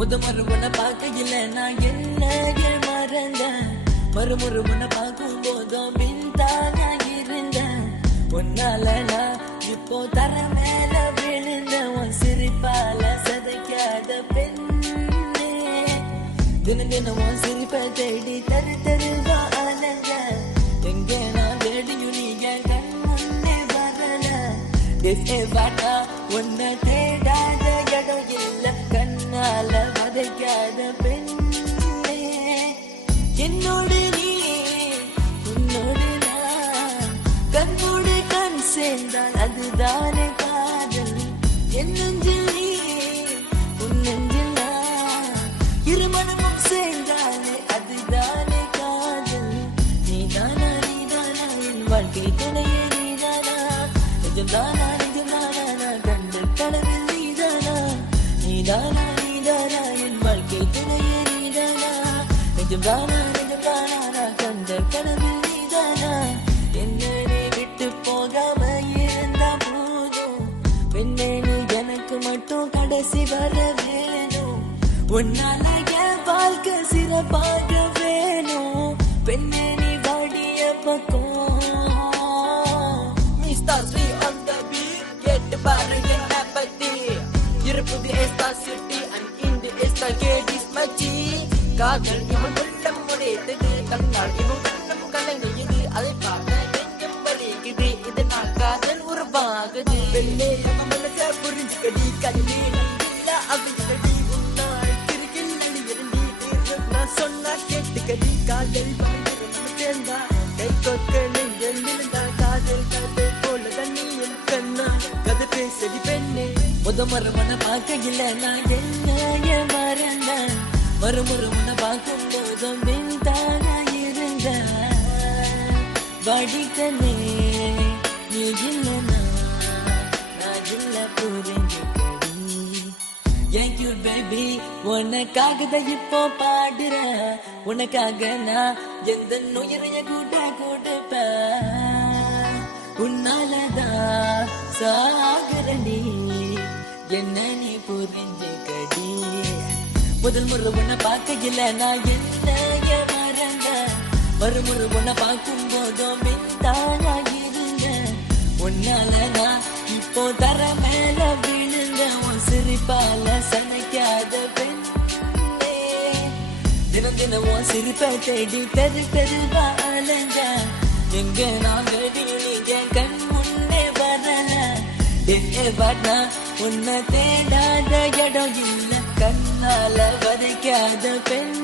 மறுமுனை பார்க்கையில நான் என்ன மறந்தேன். மறுமுனை பார்க்கும் போதும் பின்தாங்க இருந்தேன். உன்னால நான் இப்போ தர மேல விழுந்த உன் சிரிப்பால சதைக்காத பெண்ணே. தினம் தினம் உன் சிரிப்பை தேடி தரு தருவா அலைஞ்ச. எங்கே நான் தேடியும் நீங்க கண் முன்னே வரல. பார்த்தா உன்னை தேடாத இடம் இல்ல. கண்ணால வதைக்காத பெண்ணே. என்னோடு நீ உன்னோடு நான் கண்ணோடு கண் சேர்ந்தால் அதுதானே காதல். என் நெஞ்சில் நீ உன் நெஞ்சில் நான் இருமணமும் சேர்ந்தாலே அதுதானே காதல். நீதானா என் வாழ்க்கை துணையே நீதானா. நிஜம்தானா நான் கண்ட கனவில் நீதானா. நீதானா என் வாழ்க்கை துணையே நீதானா. நிஜம்தானா நான் கண்ட கனவில் நீதானா. என்ன நீ விட்டு போகாம இருந்தா போதும். பெண்ணே நீ எனக்கு மட்டும் கடைசி வர வேணும். உன்னால என் வாழ்க்கை சிறப்பாக வேணும். பெண்ணே நீ வாடிய பக்கம். Mister Sri on the beat கேட்டு பாரு என்ன பத்தி. இருப்பது எஸ்டா சிட்டி அண்ட் இந்த எஸ்டா கேடிஸ் மச்சி. காதல் இவன் உள்ளம் உடைத்தது. கண்ணால் இவன் கண்ணம் கலங்குது. அதை பார்க்க நெஞ்சம் வலிக்குது. இதனால் காதல் உருவாகுது. பெண்ணே அவன் மனச புரிஞ்சுக்கடி. கண்ணே இல்ல அவையடி. உன்னால் திருக்கில் நடிகரண்டி. நான் சொன்னா கேட்டுக்கடி. காதல் நம்ம சேர்ந்தா கை கொக்க நெஞ்சம் விழுந்தா. காதல் போல தண்ணியில் கண்ணா கதை பேசடி பெண்ணே. மறுமுனை பார்க்கையில நான் என்ன மறந்தேன். மறுமுனை பார்க்கும் போதும் பின்தான இருந்தேன். வடிக்கனே நீ இல்லைனா நான் இல்ல புரிஞ்சுக்கடி. ஏன் கியூட் பேபி உனக்காக தான் இப்போ பாடுறேன். உனக்காக நான் எந்த உயிரைய கூட கொடுப்பேன். உன்னாலதான் சாகரடி. என்ன நீ புரிஞ்சுக்கடி. முதல் முறை உன்னை பார்க்கையில நான் என்ன மறந்தேன். மறுமுறை உன்னை பார்க்கும் போதும் பின்தானா இருந்தேன். உன்னால நான் இப்போ தர மேல விழுந்த உன் சிரிப்பால சனைக்காத பெண்ணே. தினம் தினம் உன் சிரிப்பை தேடி தெரு தெருவா அலைஞ்ச. எங்க நான் தேடி நீங்க கண் முன்னே வரல. பார்த்தா உன்னை தேடாத இடம் இல்ல. கண்ணால வதைக்காத பெண்.